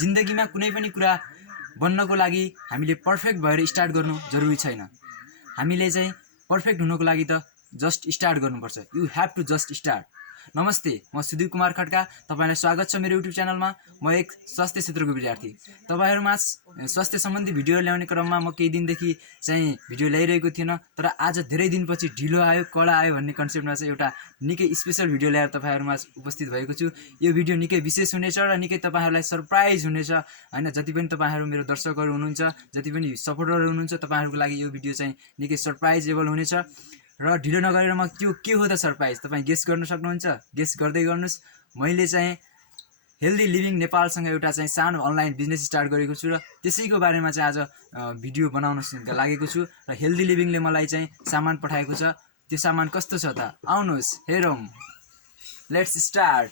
जिन्दगीमा कुनै पनि कुरा बन्नको लागि हामीले पर्फेक्ट भएर स्टार्ट गर्नु जरुरी छैन। हामीले चाहिँ पर्फेक्ट हुनको लागि त जस्ट स्टार्ट गर्नुपर्छ। You have to just start. नमस्ते, म सुदीप कुमार खड्का। तपाईलाई स्वागत छ मेरो युट्युब च्यानलमा। म एक स्वास्थ्य क्षेत्रको विद्यार्थी। तपाईहरुमा स्वास्थ्य सम्बन्धी भिडियो ल्याउने क्रममा म केही दिनदेखि चाहिँ भिडियो ल्याइरहेको थिएन, तर आज धेरै दिनपछि ढिलो आयो कडा आयो भन्ने कन्सेप्टमा चाहिँ एउटा निकै स्पेशल भिडियो ल्याएर तपाईहरुमा उपस्थित भएको छु। यो भिडियो निकै विशेष हुनेछ र निकै तपाईहरुलाई सरप्राइज हुनेछ हैन। जति पनि तपाईहरु मेरो दर्शकहरु हुनुहुन्छ, जति पनि सपोर्टरहरु हुनुहुन्छ, तपाईहरुको लागि यो भिडियो चाहिँ निकै सरप्राइजेबल हुनेछ। र ढिलो नगरेर म के हो त सरप्राइज तपाई गेस गर्न सक्नुहुन्छ? गेस गर्दै गर्नुस्। मैले चाहिँ हेल्दी लिभिङ नेपालसँग एउटा चाहिँ सानो अनलाइन बिजनेस स्टार्ट गरेको छु र त्यसैको बारेमा चाहिँ आज भिडियो बनाउन लागेको छु। र हेल्दी लिभिङले मलाई चाहिँ सामान पठाएको छ। त्यो सामान कस्तो छ त आउनुस् हेरौँ। Let's start.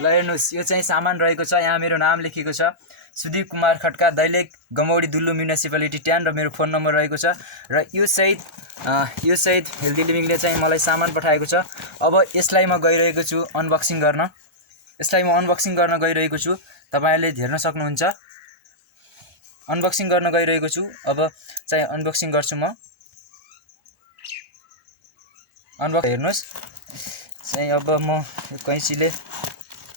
ल हेर्नुस्, यो चाहिँ सामान रहेको छ। यहाँ मेरो नाम लेखेको छ सुदीप कुमार खड्का, दैलेख गमौडी दुल्लु म्युनिसिपालिटी 10 र मेरो फोन नम्बर रहेको छ। र यो सहित हेल्दी लिभिङले चाहिँ मलाई सामान पठाएको छ। अब यसलाई म गइरहेको छु अनबक्सिङ गर्न। गइरहेको छु। तपाईहरुले हेर्न सक्नुहुन्छ। अनबक्सिङ गर्न गइरहेको छु। अब चाहिँ अनबक्सिङ गर्छु म। हेर्नुस् चाहिँ अब म कैँचीले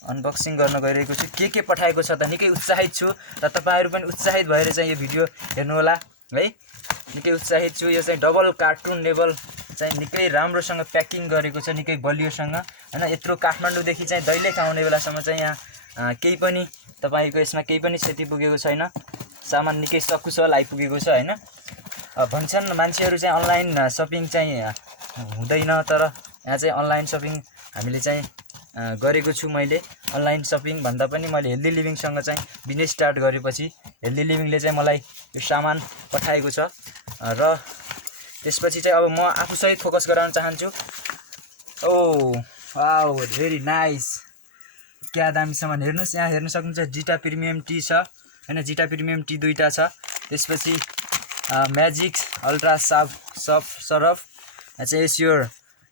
अनबक्सिङ गर्न गइरहेको छु। के पठाएको छ त निकै उत्साहित छु र तपाईहरु पनि उत्साहित भएर चाहिँ यो भिडियो हेर्नु होला है। निकै उत्साहित छु। यो चाहिँ डबल कार्टुन लेबल चाहिँ निकै राम्रोसँग प्याकिङ गरेको छ, निकै बलियोसँग हैन। यत्रो काठमाडौँदेखि चाहिँ दैलेख आउने बेलासम्म चाहिँ यहाँ केही पनि तपाईको यसमा केही पनि क्षति पुगेको छैन। सामान निकै सकुशल आइपुगेको छ हैन। भन्छन् मान्छेहरु चाहिँ अनलाइन शपिङ चाहिँ हुँदैन, तर यहाँ चाहिँ अनलाइन शपिङ हामीले चाहिँ गरेको छु। मैले अनलाइन शपिङ भन्दा पनि मैले हेल्दी लिभिङसँग चाहिँ बिजनेस स्टार्ट गरेपछि हेल्दी लिभिङले चाहिँ मलाई यो सामान पठाएको छ। र त्यसपछि चाहिँ अब म आफूसहित फोकस गराउन चाहन्छु। ओ वाओ, भेरी नाइस, क्या दामी सामान। हेर्नुस्, यहाँ हेर्न सक्नुहुन्छ जिटा प्रिमियम टी छ हैन। जिटा प्रिमियम टी दुईटा छ। त्यसपछि म्याजिक अल्ट्रा सरफ चाहिँ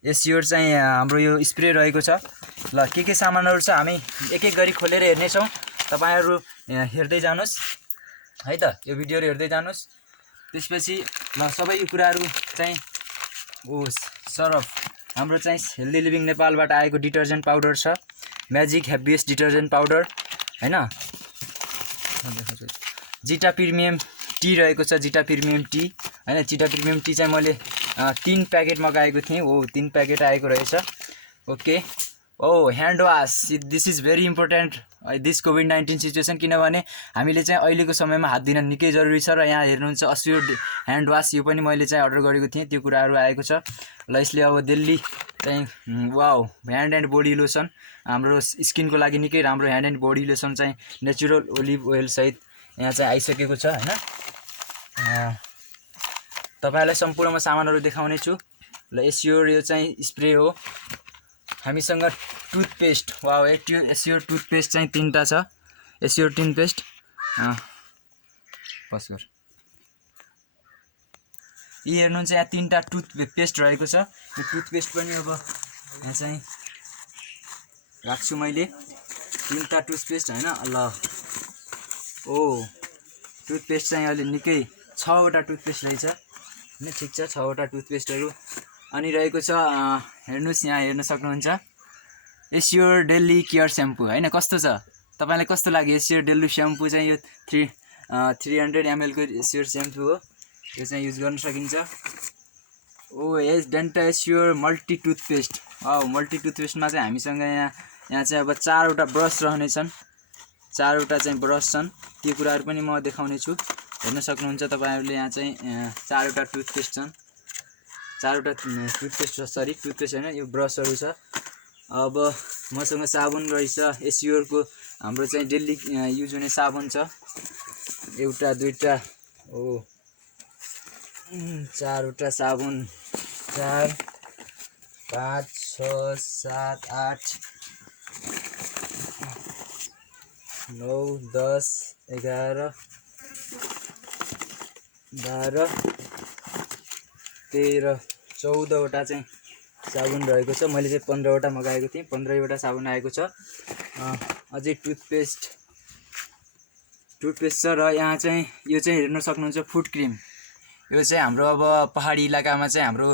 एस्योर चाहिँ हाम्रो यो स्प्रे रहेको छ। ल के सामानहरु छ हामी एक एक गरी खोलेर हेर्नेछौँ। तपाईहरु हेर्दै जानुस् है त, यो भिडियोहरु हेर्दै जानुस्। त्यसपछि ल सबै यो कुराहरु चाहिँ सरफ हाम्रो चाहिँ हेल्दी लिभिङ नेपालबाट आएको डिटर्जेन्ट पाउडर छ। म्याजिक हेभिएस्ट डिटर्जेन्ट पाउडर हैन। जिटा प्रिमियम टी रहेको छ। जिटा प्रिमियम टी हैन। जिटा प्रिमियम टी चाहिँ मैले 3 प्याकेट मगाएको थिएँ। 3 प्याकेट आएको रहेछ। Okay. Hand wash, this is very important this कोभिड-19 सिचुएसन, किनभने हामीले चाहिँ अहिलेको समयमा हात दिन निकै जरुरी छ। र यहाँ हेर्नुहुन्छ अस्योर ह्यान्ड वास, यो पनि मैले चाहिँ अर्डर गरेको थिएँ। त्यो कुराहरु आएको छ। ल यसले अब दिल्ली चाहिँ wow hand and body lotion, हाम्रो स्किनको लागि निकै राम्रो ह्यान्ड एन्ड बडी लोसन चाहिँ नेचुरल ओलिभ ओइल सहित यहाँ चाहिँ आइसकेको छ हैन। तपाईहरुलाई सम्पूर्ण सामानहरु देखाउने छु। ल एस्योर यो चाहिँ स्प्रे हो। हामीसँग टुथपेस्ट, वाओ एस्योर टुथपेस्ट चाहिँ 3टा छ। एस्योर टुथपेस्ट पस्कर यी हेर्नुहुन्छ, यहाँ 3टा टुथपेस्ट रहेको छ। यो टुथपेस्ट पनि अब यहाँ चाहिँ राख्छु मैले। 3टा टुथपेस्ट हैन। ल टुथपेस्ट चाहिँ अहिले निकै 6वटा टुथपेस्ट रहेछ हैन। ठिक छ, 6वटा टुथपेस्टहरु। अनि रहेको छ हेर्नुस्, यहाँ हेर्न सक्नुहुन्छ एस्योर डेली केयर स्याम्पू हैन। कस्तो छ तपाईलाई, कस्तो लाग्यो? एस्योर डेली स्याम्पू चाहिँ यो 300 ml को एस्योर स्याम्पू हो। यो चाहिँ युज गर्न सकिन्छ। डेन्टा एस्योर मल्टी टुथपेस्ट। मल्टी टुथपेस्टमा चाहिँ हामीसँग यहाँ चाहिँ अब 4वटा ब्रस रहनेछन्। 4वटा चाहिँ ब्रस छन्। त्यो कुराहरु पनि म देखाउने छु। हेर्न सक्नुहुन्छ तपाईहरुले, यहाँ चाहिँ 4वटा टुथपेस्ट छन्। 4वटा टुथपेस्ट हैन, यो ब्रसहरु छ। अब मसँग साबुन रहेछ। एस्योरको हाम्रो चाहिँ डेली युज हुने साबुन छ। एउटा दुईटा 4वटा साबुन, 4 5 6 7 8 9 10 11 12 13 14वटा चाहिँ साबुन रहेको छ। मैले चाहिँ 15वटा मगाएको थिएँ, 15वटा साबुन आएको छ। अझै टुथपेस्ट छ र यहाँ चाहिँ यो चाहिँ हेर्न सक्नुहुन्छ फुट क्रिम। यो चाहिँ हाम्रो अब पहाडी इलाकामा चाहिँ हाम्रो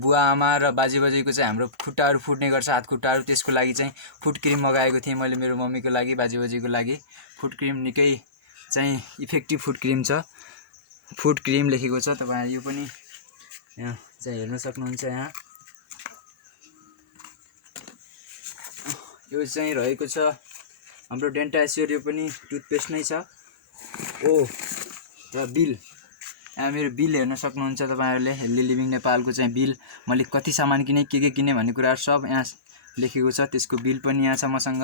बुवा आमा र बाजेबोजूको चाहिँ हाम्रो खुट्टाहरू फुट्ने गर्छ, हात खुट्टाहरू, त्यसको लागि चाहिँ फुट क्रिम मगाएको थिएँ मैले मेरो मम्मीको लागि, बाजेबोजूको लागि। फुट क्रिम निकै चाहिँ इफेक्टिभ फुट क्रिम छ, फुट क्रिम लेखेको छ। तपाईँ यो पनि यहाँ चाहिँ हेर्न सक्नुहुन्छ। यहाँ यो चाहिँ रहेको छ हाम्रो डेन्टास्योर, यो पनि टुथपेस्ट नै छ। र बिल, यहाँ मेरो बिल हेर्न सक्नुहुन्छ तपाईँहरूले। हेल्दी लिभिङ नेपालको चाहिँ बिल, मैले कति सामान किने, के किने भन्ने कुराहरू सब यहाँ लेखेको छ। त्यसको बिल पनि यहाँ छ मसँग।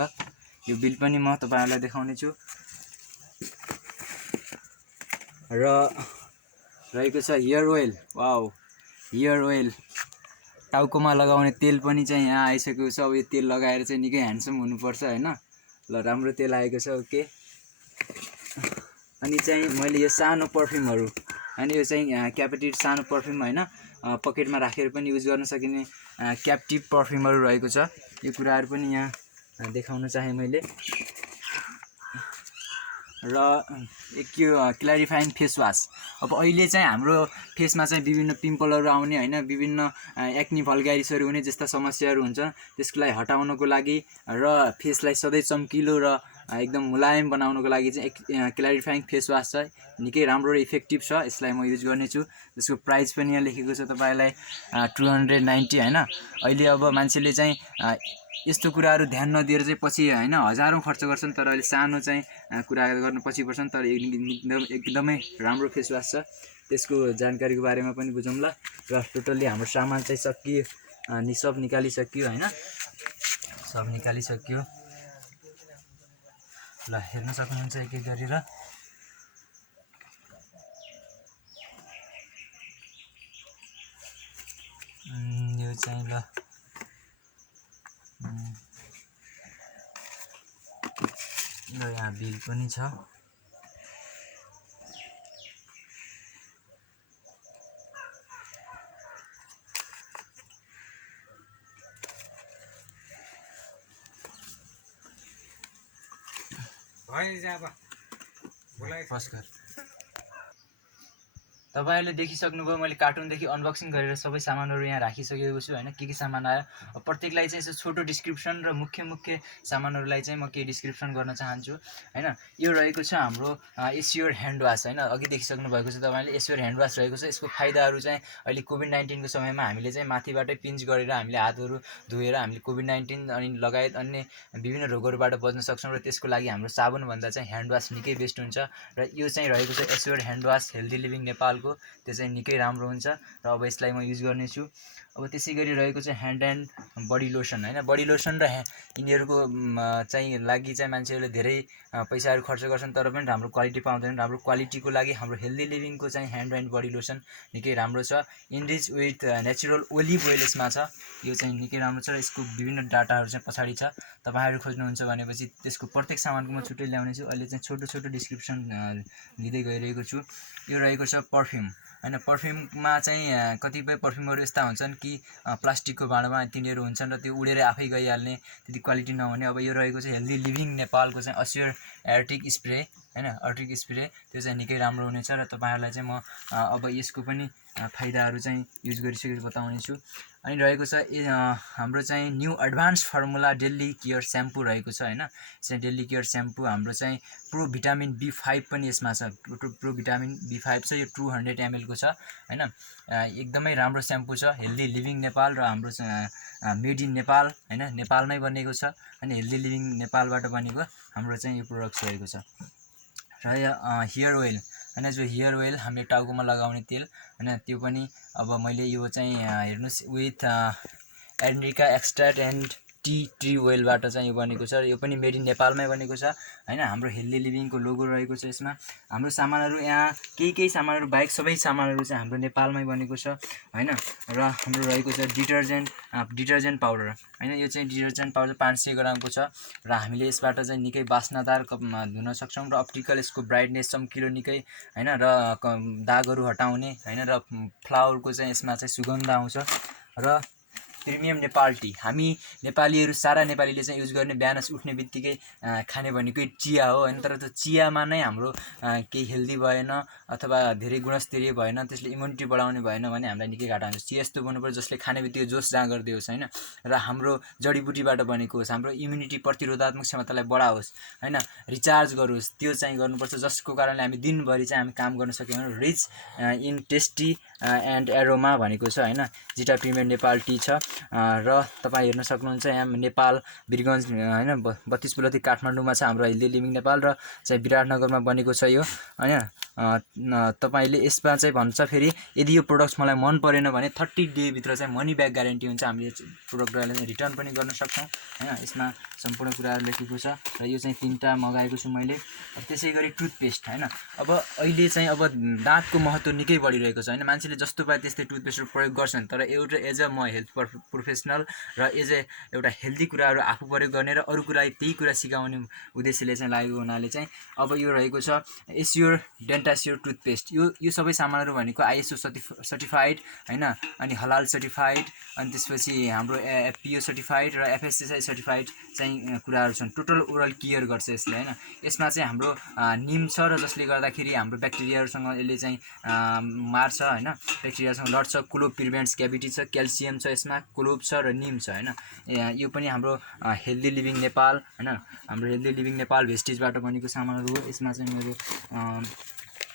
यो बिल पनि म तपाईँहरूलाई देखाउने छु। र रहेको छ hair oil. Wow, hair oil, टाउकोमा लगाउने तेल पनि चाहिँ यहाँ आइसकेको छ। अब यो तेल लगाएर चाहिँ निकै ह्यान्डसम हुनुपर्छ होइन। ल, राम्रो तेल आएको छ, ओके। अनि चाहिँ मैले यो सानो पर्फ्युमहरू, अनि यो चाहिँ क्यापेटिभ सानो पर्फ्युम होइन, पकेटमा राखेर पनि युज गर्न सकिने क्याप्टिभ पर्फ्युमहरू रहेको छ। यो कुराहरू पनि यहाँ देखाउन चाहेँ मैले। र एक यो क्ल्यारिफाइङ फेस वास। अब अहिले चाहिँ हाम्रो फेसमा चाहिँ विभिन्न पिम्पलहरू आउने होइन, विभिन्न एक्नी भल्ग्यारिसहरू हुने जस्ता समस्याहरू हुन्छ। त्यसको लागि हटाउनको लागि र फेसलाई सधैँ चम्किलो र एकदम मुलायम बनाउनको लागि चाहिँ क्ल्यारिफाइङ फेस वास छ। निकै राम्रो र इफेक्टिभ छ, यसलाई म युज गर्नेछु। त्यसको प्राइस पनि यहाँ लेखेको छ तपाईँलाई 290 होइन। अहिले अब मान्छेले चाहिँ यस्तो कुराहरू ध्यान नदिएर चाहिँ पछि होइन हजारौँ खर्च गर्छन्, तर अहिले सानो चाहिँ कुरा गर्न पछि पर्छन्। तर एकदमै राम्रो फेस वास छ। त्यसको जानकारीको बारेमा पनि बुझौँ ल। र टोटल्ली हाम्रो सामान चाहिँ सकियो, सब निकालिसक्यो होइन, सब निकालिसक्यो। ल, हेर्न सक्नुहुन्छ एक एक गरेर। यो चाहिँ ल यहाँ बिल पनि छ। तपाईँहरूले देखिसक्नुभयो, मैले कार्टुनदेखि अनबक्सिङ गरेर सबै सामानहरू यहाँ राखिसकेको छु होइन। के सामान आयो प्रत्येकलाई चाहिँ यसो छोटो डिस्क्रिप्सन र मुख्य सामानहरूलाई चाहिँ म केही डिस्क्रिप्सन गर्न चाहन्छु होइन। यो रहेको छ हाम्रो एस्योर ह्यान्ड वास होइन। अघि देखिसक्नु भएको छ तपाईँले, एस्योर ह्यान्ड वास रहेको छ। यसको फाइदाहरू चाहिँ अहिले कोभिड-19 को समयमा हामीले चाहिँ माथिबाटै पिन्च गरेर हामीले हातहरू धोएर हामीले कोभिड-19 अनि लगायत अन्य विभिन्न रोगहरूबाट बच्न सक्छौँ। र त्यसको लागि हाम्रो साबुनभन्दा चाहिँ ह्यान्ड वास निकै बेस्ट हुन्छ। र यो चाहिँ रहेको छ Assure hand wash healthy living Nepal, त्यो चाहिँ निकै राम्रो हुन्छ र अब यसलाई म युज गर्नेछु। अब त्यसै गरी रहेको चाहिँ ह्यान्ड एन्ड बडी लोसन होइन। बडी लोसन र यिनीहरूको चाहिँ लागि चाहिँ मान्छेहरूले धेरै पैसाहरू खर्च गर्छन्, तर पनि राम्रो क्वालिटी पाउँदैनन्। राम्रो क्वालिटीको लागि हाम्रो हेल्दी लिभिङको चाहिँ ह्यान्ड एन्ड बडी लोसन निकै राम्रो छ। Enrich with natural olive oil यसमा छ। यो चाहिँ निकै राम्रो छ र यसको विभिन्न डाटाहरू चाहिँ पछाडि छ। तपाईँहरू खोज्नुहुन्छ भनेपछि त्यसको प्रत्येक सामानको म छुट्टै ल्याउनेछु। अहिले चाहिँ छोटो डिस्क्रिप्सन लिँदै गइरहेको छु। यो रहेको छ पर्फ्युम होइन। पर्फ्युममा चाहिँ कतिपय पर्फ्युमहरू यस्ता हुन्छन् कि प्लास्टिकको भाँडामा तिनीहरू हुन्छन् र त्यो उडेर आफै गइहाल्ने, त्यति क्वालिटी नहुने। अब यो रहेको चाहिँ हेल्दी लिभिङ नेपालको चाहिँ अस्योर एर्टिक स्प्रे होइन, अर्टिक स्प्रे, त्यो चाहिँ निकै राम्रो हुनेछ। र तपाईँहरूलाई चाहिँ म अब यसको पनि फाइदाहरू चाहिँ युज गरिसकेर बताउनेछु। अनि रहेको छ हाम्रो चाहिँ new advance formula daily care shampoo रहेको छ होइन। चाहिँ डेली केयर स्याम्पू हाम्रो चाहिँ प्रो भिटामिन B5 पनि यसमा छ। प्रो भिटामिन B5 छ। यो 200 ml को छ होइन। एकदमै राम्रो स्याम्पू छ। हेल्दी लिभिङ नेपाल र हाम्रो मेड इन नेपाल होइन, नेपालमै बनेको छ अनि हेल्दी लिभिङ नेपालबाट बनेको हाम्रो चाहिँ यो प्रोडक्ट रहेको छ। र यो हेयर ओइल होइन, जो हेयर ओइल हामीले टाउकोमा लगाउने तेल होइन, त्यो पनि अब मैले यो चाहिँ हेर्नुहोस् विथ एन्ड्रिका एक्सट्र्याक्ट एन्ड टी ट्री ओइलबाट चाहिँ यो बनेको छ। यो पनि मेड इन नेपालमै बनेको छ होइन। हाम्रो हेल्दी लिभिङको लोगो रहेको छ यसमा। हाम्रो सामानहरू यहाँ केही सामानहरू बाहेक सबै सामानहरू चाहिँ हाम्रो नेपालमै बनेको छ होइन। र हाम्रो रहेको छ डिटर्जेन्ट पाउडर होइन। यो चाहिँ डिटर्जेन्ट पाउडर 500 ग्रामको छ र हामीले यसबाट चाहिँ निकै बास्नादार धुन सक्छौँ र अप्टिकल यसको ब्राइटनेस चम्किलो निकै होइन, र दागहरू हटाउने होइन, र फ्लावरको चाहिँ यसमा चाहिँ सुगन्ध आउँछ। र प्रिमियम नेपाल टी। हामी नेपालीहरू सारा नेपालीले चाहिँ युज गर्ने बिहान उठ्ने बित्तिकै खाने भनेकै चिया हो हैन। तर त्यो चियामा नै हाम्रो केही हेल्दी भएन अथवा धेरै गुणस्तरीय भएन, त्यसले इम्युनिटी बढाउने भएन भने हामीलाई निकै घाटा हुन्छ। चिया यस्तो बन्नुपर्छ जसले खाने बित्तिकै जोस जाँगर दियोस् हैन, र हाम्रो जडीबुटीबाट बनेको होस्, हाम्रो इम्युनिटी प्रतिरोधात्मक क्षमतालाई बढाओस् हैन, रिचार्ज गरोस्, त्यो चाहिँ गर्नुपर्छ, जसको कारणले हामी दिनभरि चाहिँ हामी काम गर्न सक्यौँ। Rich in tasty and aroma भनेको छ हैन, जिटा प्रिमियम नेपाल टी छ। र तपाईँ हेर्न सक्नुहुन्छ यहाँ नेपाल वीरगञ्ज हैन 32 बुलती काठमाडौँमा छ हाम्रो हेल्दी लिभिङ नेपाल, र चाहिँ विराटनगरमा बनेको छ यो हैन। तपाईले यसमा चाहिँ भन्छ फेरि यदि यो प्रोडक्ट्स मलाई मन परेन भने 30 डे भित्र चाहिँ मनी ब्याक ग्यारेन्टी हुन्छ। हामीले प्रोडक्टलाई चाहिँ रिटर्न पनि गर्न सक्छौँ हैन। यसमा सम्पूर्ण कुराहरू लेखेको छ र यो चाहिँ 3टा मगाएको छु मैले। त्यसै गरी टुथपेस्ट हैन, अब अहिले चाहिँ अब दाँतको महत्त्व निकै बढिरहेको छ हैन। मान्छेले जस्तो पाए त्यस्तै टुथपेस्टहरू प्रयोग गर्छन्, तर एउटा एज अ म हेल्थ प्रोफेसनल र एज ए एउटा हेल्दी कुराहरू आफू प्रयोग गर्ने र अरू कुरा त्यही कुरा सिकाउने उद्देश्यले चाहिँ लागेको हुनाले चाहिँ अब यो रहेको छ एस्योर डेन्टास्योर टुथपेस्ट। यो सबै सामानहरू भनेको आइएसओ सर्टिफाइड हैन, अनि हलाल सर्टिफाइड, अनि त्यसपछि हाम्रो एफपिओ सर्टिफाइड र एफएसएसआई सर्टिफाइड चाहिँ कुराहरू छन्। टोटल ओरल केयर गर्छ यसले हैन। यसमा चाहिँ हाम्रो निम छ, र जसले गर्दाखेरि हाम्रो ब्याक्टेरियाहरूसँग यसले चाहिँ मार्छ हैन, ब्याक्टेरियासँग लड्छ। क्लोभ प्रिभेन्ट्स क्याभिटी छ, क्याल्सियम छ यसमा, क्लोभ छ र निम छ हैन। यो पनि हाम्रो हेल्दी लिभिङ नेपाल हैन, हाम्रो हेल्दी लिभिङ नेपाल भेस्टिजबाट बनेको सामानहरू हो। यसमा चाहिँ मेरो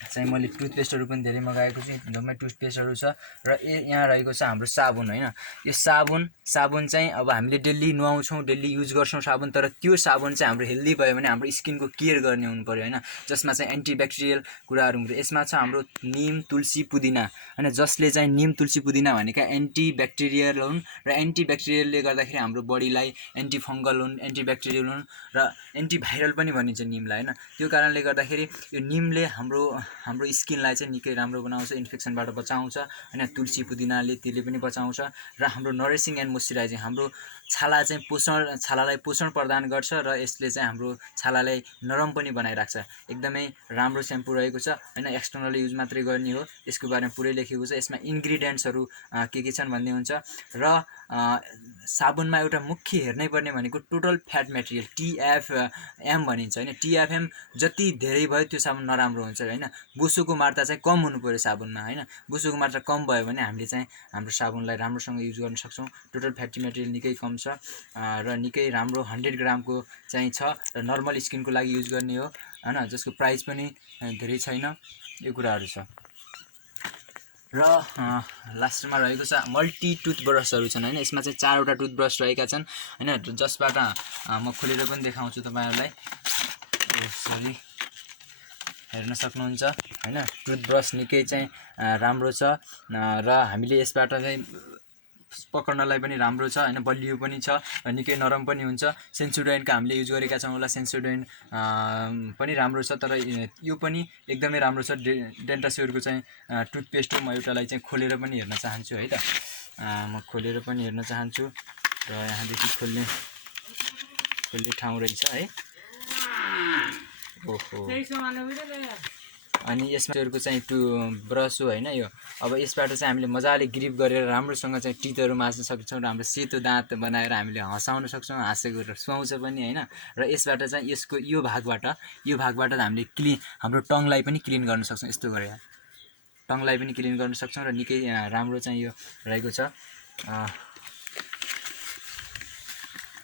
चाहिँ मैले टुथपेस्टहरू पनि धेरै मगाएको छु, एकदमै टुथपेस्टहरू छ। र यहाँ रहेको छ हाम्रो साबुन हैन। यो साबुन चाहिँ अब हामीले डेली नुहाउँछौँ, डेली युज गर्छौँ साबुन, तर त्यो साबुन चाहिँ हाम्रो हेल्दी भयो भने हाम्रो स्किनको केयर गर्ने हुनु पर्यो हैन, जसमा चाहिँ एन्टिब्याक्टेरियल कुराहरू हुन्छ। यसमा छ हाम्रो निम तुलसी पुदिना हैन, जसले चाहिँ निम तुलसी पुदिना भनेका एन्टिब्याक्टेरियल हुन्, र एन्टिब्याक्टेरियलले गर्दाखेरि हाम्रो बडीलाई एन्टिफङ्गल हुन्, एन्टिब्याक्टेरियल हुन्, र एन्टिभाइरल पनि भनिन्छ निमलाई हैन। त्यो कारणले गर्दाखेरि यो निमले हाम्रो स्किनलाई चाहिँ निकै राम्रो बनाउँछ, इन्फेक्सनबाट बचाउँछ हैन। तुलसी पुदिनाले त्यसले पनि बचाउँछ, र हाम्रो नरिसिङ एन्ड मोइस्चराइजिङ, हाम्रो छालालाई पोषण प्रदान गर्छ, र यसले चाहिँ हाम्रो छालालाई नरम पनि बनाइराख्छ। एकदमै राम्रो स्याम्पू रहेको छ हैन। एक्सटर्नल युज मात्रै गर्ने हो, यसको बारेमा पुरै लेखेको छ। यसमा इन्ग्रिडियन्ट्सहरू के छन् भन्ने हुन्छ। र साबुनमा एउटा मुख्य हेर्नै पर्ने भनेको टोटल फ्याट मेटेरियल टिएफएम भनिन्छ हैन। टिएफएम जति धेरै भयो त्यो साबुन नराम्रो हुन्छ हैन। बोसोको मात्रा चाहिँ कम हुनु पर्यो साबुनमा हैन। बोसोको मात्रा कम भयो भने हामीले चाहिँ हाम्रो साबुनलाई राम्रोसँग युज गर्न सक्छौँ। टोटल फ्याटी मेटेरियल निकै कम छ, र निकै राम्रो 100 ग्रामको चाहिँ छ, र नर्मल स्किनको लागि युज गर्ने हो हैन, जसको प्राइस पनि धेरै छैन। यो कुराहरू छ। र लास्टमा रहेको छ मल्टी टुथब्रसहरू छन् हैन। यसमा चाहिँ 4वटा टुथब्रस रहेका छन् हैन, जसबाट म खोलेर पनि देखाउँछु तपाईहरुलाई। सरी, हेर्न सक्नुहुन्छ हैन। टुथब्रस निकै चाहिँ राम्रो छ, र हामीले यसबाट चाहिँ पकड्नलाई पनि राम्रो छ हैन, बलियो पनि छ, र निकै नरम पनि हुन्छ। सेन्सोडाइनका हामीले युज गरेका छौँ होला, सेन्सोडाइन पनि राम्रो छ, तर यो पनि एकदमै राम्रो छ। डेन्टास्योरको चाहिँ टुथपेस्ट हो। म एउटालाई चाहिँ खोलेर पनि हेर्न चाहन्छु है त। म खोलेर पनि हेर्न चाहन्छु, र यहाँदेखि खोल्ने ठाउँ रहेछ है। ओहो, अनि यसमा को चाहिँ ब्रस हो हैन यो। अब यसबाट चाहिँ हामीले मजाले ग्रिप गरेर राम्रोसँग चाहिँ टिथहरू माझ्न सक्छौँ, र हाम्रो सेतो दाँत बनाएर हामीले हँसाउन सक्छौँ, हाँसेको सुहाउँछ पनि हैन। र यसबाट चाहिँ यसको यो भागबाट हामीले हाम्रो टङलाई पनि क्लिन गर्न सक्छौँ। यस्तो गरेर टङलाई पनि क्लिन गर्न सक्छौँ, र निकै राम्रो चाहिँ यो रहेको छ।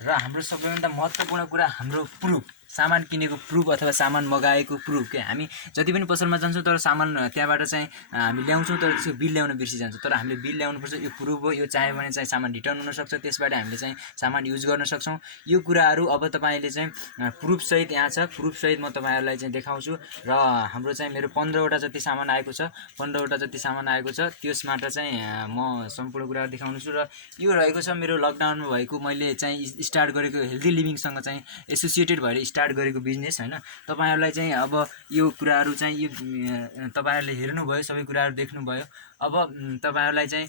र हाम्रो सबैभन्दा महत्त्वपूर्ण कुरा हाम्रो प्रुफ, सामान किनेको प्रुफ अथवा सामान मगाएको प्रुफ के। हामी जति पनि पसलमा जान्छौँ तर सामान त्यहाँबाट चाहिँ हामी ल्याउँछौँ, तर त्यसको बिल ल्याउन बिर्सिजान्छौँ। तर हामीले बिल ल्याउनुपर्छ, यो प्रुफ हो। यो चाहियो भने चाहिँ सामान रिटर्न हुनसक्छ, त्यसबाट हामीले चाहिँ सामान युज गर्न सक्छौँ। यो कुराहरू अब तपाईँले चाहिँ प्रुफसहित यहाँ छ। प्रुफसहित म तपाईँहरूलाई चाहिँ देखाउँछु। र हाम्रो चाहिँ मेरो 15वटा जति सामान आएको छ, 15वटा जति सामान आएको छ। त्यसबाट चाहिँ म सम्पूर्ण कुराहरू देखाउनु छु। र यो रहेको छ मेरो लकडाउनमा भएको, मैले चाहिँ स्टार्ट गरेको हेल्दी लिभिङसँग चाहिँ एसोसिएटेड भएर स्टार्ट गरेको बिजनेस हैन। तपाईहरुलाई चाहिँ अब यो कुराहरू चाहिँ यो तपाईहरुले हेर्नुभयो, सबै कुराहरू देख्नुभयो। अब तपाईहरुलाई चाहिँ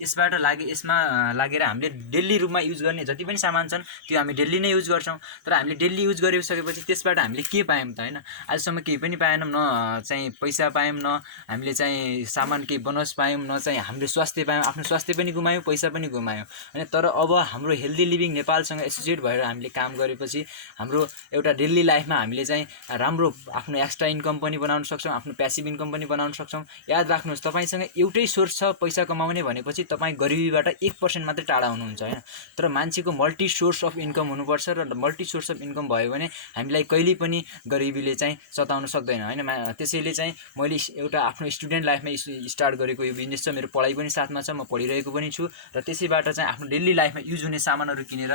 यसबाट लागेर हामीले डेली रूपमा युज गर्ने जति पनि सामान छन् त्यो हामी डेली नै युज गर्छौँ। तर हामीले डेली युज गरिसकेपछि त्यसबाट हामीले के पायौँ त होइन? आजसम्म केही पनि पाएनौँ। न चाहिँ पैसा पायौँ, न हामीले चाहिँ सामान केही बोनस पायौँ, न चाहिँ हामीले स्वास्थ्य पायौँ। आफ्नो स्वास्थ्य पनि गुमायौँ, पैसा पनि गुमायौँ होइन। तर अब हाम्रो हेल्दी लिभिङ नेपालसँग एसोसिएट भएर हामीले काम गरेपछि हाम्रो एउटा डेली लाइफमा हामीले चाहिँ राम्रो आफ्नो एक्स्ट्रा इन्कम पनि बनाउन सक्छौँ, आफ्नो प्यासिभ इन्कम पनि बनाउन सक्छौँ। याद राख्नुहोस्, तपाईँसँग एउटै सोर्स छ पैसा कमाउने भनेपछि तपाईँ गरिबीबाट 1% मात्रै टाढा हुनुहुन्छ होइन। तर मान्छेको मल्टी सोर्स अफ इन्कम हुनुपर्छ र मल्टी सोर्स अफ इन्कम भयो भने हामीलाई कहिल्यै पनि गरिबीले चाहिँ सताउन सक्दैन होइन। त्यसैले चाहिँ मैले एउटा आफ्नो स्टुडेन्ट लाइफमा स्टार्ट गरेको यो बिजनेस छ। मेरो पढाइ पनि साथमा छ, म पढिरहेको पनि छु र त्यसैबाट चाहिँ आफ्नो डेली लाइफमा युज हुने सामानहरू किनेर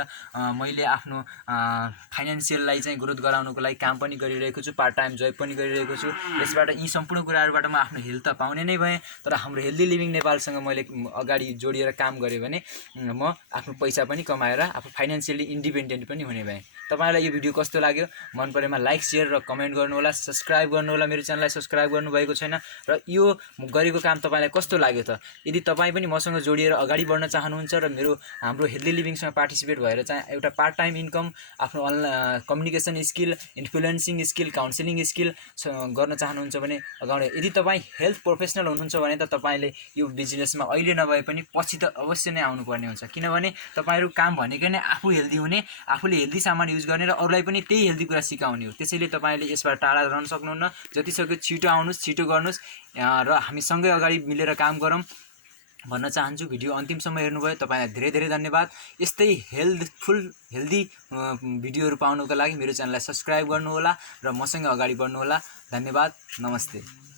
मैले आफ्नो फाइनेन्सियललाई चाहिँ ग्रोथ गराउनको लागि काम पनि गरिरहेको छु, पार्ट टाइम जब पनि गरिरहेको छु। यसबाट यी सम्पूर्ण कुराहरूबाट म आफ्नो हेल्थ त पाउने नै भएँ, तर हाम्रो हेल्दी लिभिङ नेपालसँग मैले अगाडि जोडिएर काम गरेँ भने म आफ्नो पैसा पनि कमाएर आफू फाइनेन्सियली इन्डिपेन्डेन्ट पनि हुने भएँ। तपाईँलाई यो भिडियो कस्तो लाग्यो? मन परेमा लाइक, सेयर र कमेन्ट गर्नुहोला, सब्सक्राइब गर्नुहोला। मेरो च्यानललाई सब्सक्राइब गर्नुभएको छैन र यो गरेको काम तपाईँलाई कस्तो लाग्यो त? यदि तपाईँ पनि मसँग जोडिएर अगाडि बढ्न चाहनुहुन्छ र हाम्रो हेल्दी लिभिङसँग पार्टिसिपेट भएर चाहिँ एउटा पार्ट टाइम इन्कम, आफ्नो online communication skill, influencing skill, counselling skill गर्न चाहनुहुन्छ भने अगाडि। यदि तपाईँ हेल्थ प्रोफेसनल हुनुहुन्छ भने त तपाईँले यो बिजनेसमा अहिले नभए पनि पछि त अवश्य नै आउनुपर्ने हुन्छ, किनभने तपाईँहरू काम भनेकै नै आफू हेल्दी हुने, आफूले हेल्दी सामान युज गर्ने र अरूलाई पनि त्यही हेल्दी कुरा सिकाउने हो। त्यसैले तपाईँले यसबाट टाढा रहन सक्नुहुन्न। जतिसक्यो छिटो आउनुहोस्, छिटो गर्नुहोस् र हामी सँगै अगाडि मिलेर काम गरौँ भन्न चाहन्छु। भिडियो अन्तिमसम्म हेर्नुभयो, तपाईँलाई धेरै धेरै धन्यवाद। यस्तै हेल्दी भिडियोहरू पाउनको लागि मेरो च्यानललाई सब्सक्राइब गर्नुहोला र मसँग अगाडि बढ्नुहोला। धन्यवाद, नमस्ते।